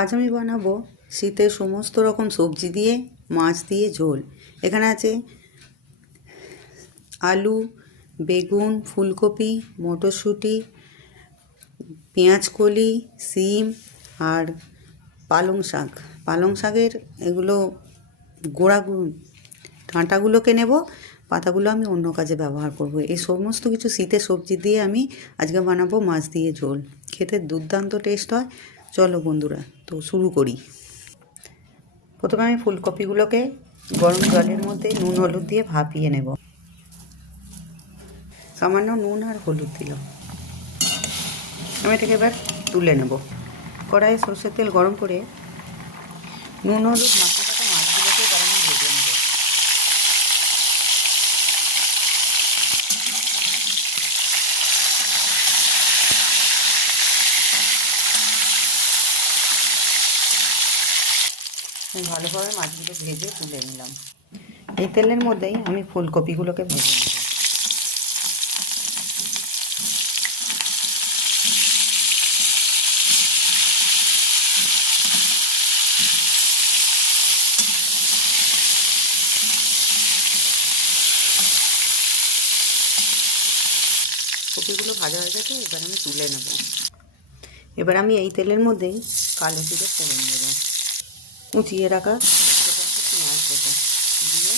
আজ আমি বানাবো শীতের সমস্ত রকম সবজি দিয়ে মাছ দিয়ে ঝোল। এখানে আছে আলু, বেগুন, ফুলকপি, মটরশুঁটি, পেঁয়াজকলি, শিম আর পালং শাক। পালং শাকের এগুলো ডাঁটাগুলোকে নেব, পাতাগুলো আমি অন্য কাজে ব্যবহার করব। এই সমস্ত কিছু শীতের সবজি দিয়ে আমি আজকে বানাবো মাছ দিয়ে ঝোল। খেতে দুর্দান্ত টেস্ট হয়। চলো বন্ধুরা, তো শুরু করি। প্রথমে আমি ফুলকপিগুলোকে গরম জলের মধ্যে নুন হলুদ দিয়ে ভাপিয়ে নেব। সামান্য নুন আর হলুদ দিলাম। আমি এটাকে এবার তুলে নেব। কড়াইয়ে সরষের তেল গরম করে নুন হলুদ মাখিয়ে রাখা মাছগুলোকে এবার আমি ভেজে নেব। ভালোভাবে মাছগুলো ভেজে তুলে নিলাম। এই তেলের মধ্যেই আমি ফুলকপিগুলোকে ভেজে নেব। কপিগুলো ভাজা হয়ে গেছে, এবার আমি তুলে নেব। এবার আমি এই তেলের মধ্যেই কালো জিরে ফোড়ন দেবো। কুচিয়ে রাখা পেঁয়াজ দেবো। দিয়ে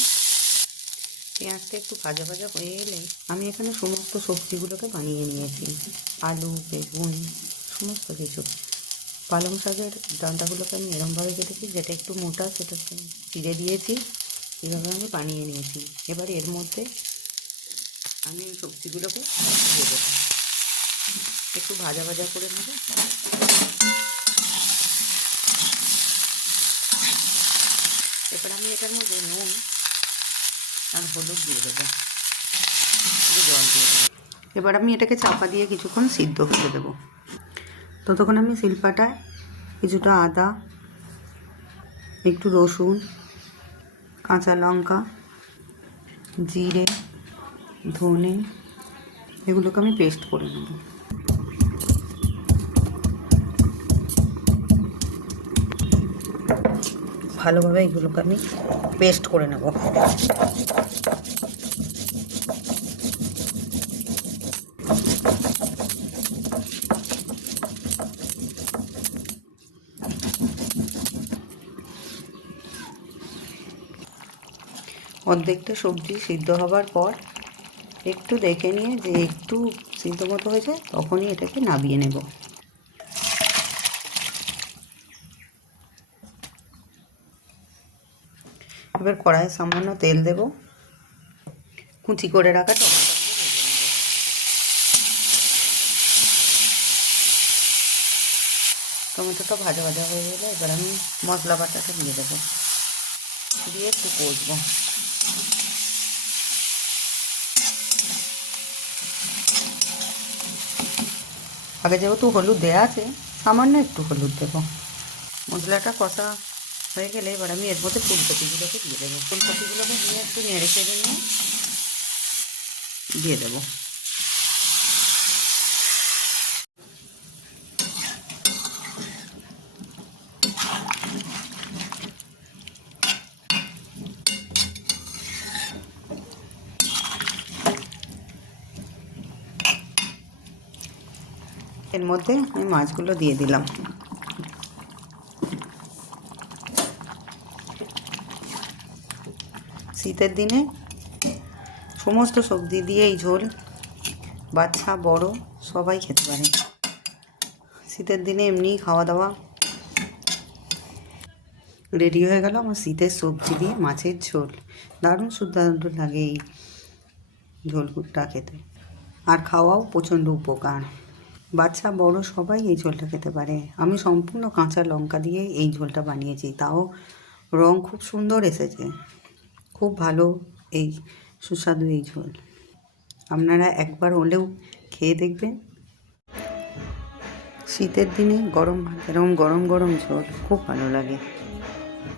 পেঁয়াজটা একটু ভাজা ভাজা হয়ে এলে আমি এখানে সমস্ত সবজিগুলোকে বানিয়ে নিয়েছি। আলু, বেগুন, সমস্ত কিছু। পালং শাকের ডাঁটাগুলোকে আমি এরমভাবে কেটেছি, যেটা একটু মোটা সেটাকে চিড়ে দিয়েছি। এভাবে আমি বানিয়ে নিয়েছি। এবার এর মধ্যে আমি এই সবজিগুলোকে দিয়ে দেবো। একটু ভাজা ভাজা করে নেব। এবার আমি এটার মধ্যে নুন আর হলুদ দিয়ে দেবো, জল দিয়ে দেবো। এবার আমি এটাকে চাপা দিয়ে কিছুক্ষণ সিদ্ধ হতে দেবো। ততক্ষণ আমি শিলপাটায় কিছুটা আদা, একটু রসুন, কাঁচা লঙ্কা, জিরে, ধনে এগুলোকে আমি পেস্ট করে নেব। ভালোভাবে এগুলোকে আমি পেস্ট করে নেব। অর্ধেকটা সবজি সিদ্ধ হবার পর একটু দেখে নিয়ে যে একটু সিদ্ধ মতো হয়েছে, তখনই এটাকে নামিয়ে নেব। এবার কড়াইয়ে সামান্য তেল দেব। কুচি করে রাখা টমেটোটা ভাজা ভাজা হয়ে গেলে এবার আমি মশলা বাটাটা দিয়ে দেবো। দিয়ে একটু কষবো। আগে যেহেতু হলুদ দেওয়া আছে, সামান্য একটু হলুদ দেবো। মশলাটা কষা হয়ে গেলে এবার আমি এর মধ্যে ফুলকপিগুলোকে দিয়ে দেবো। ফুলকপিগুলোকে দিয়ে একটু নেড়ে চেড়ে নিয়ে দিয়ে দেবো। এর মধ্যে আমি মাছগুলো দিয়ে দিলাম। শীতের দিনে সমস্ত সবজি দিয়ে এই ঝোল বাচ্চা বড় সবাই খেতে পারে। শীতের দিনে এমনিই খাওয়া দাওয়া রেডি হয়ে গেল আমার শীতের সবজি দিয়ে মাছের ঝোল। দারুণ সুদারুণ লাগে এই ঝোলটা খেতে, আর খাওয়াও প্রচণ্ড উপকার। বাচ্চা বড় সবাই এই ঝোলটা খেতে পারে। আমি সম্পূর্ণ কাঁচা লঙ্কা দিয়ে এই ঝোলটা বানিয়েছি, তাও রং খুব সুন্দর এসেছে। খুব ভালো এই সুস্বাদু এই ঝোল। আপনারা একবার হলেও খেয়ে দেখবেন। শীতের দিনে গরম ভাত, এরকম গরম গরম ঝোল খুব ভালো লাগে।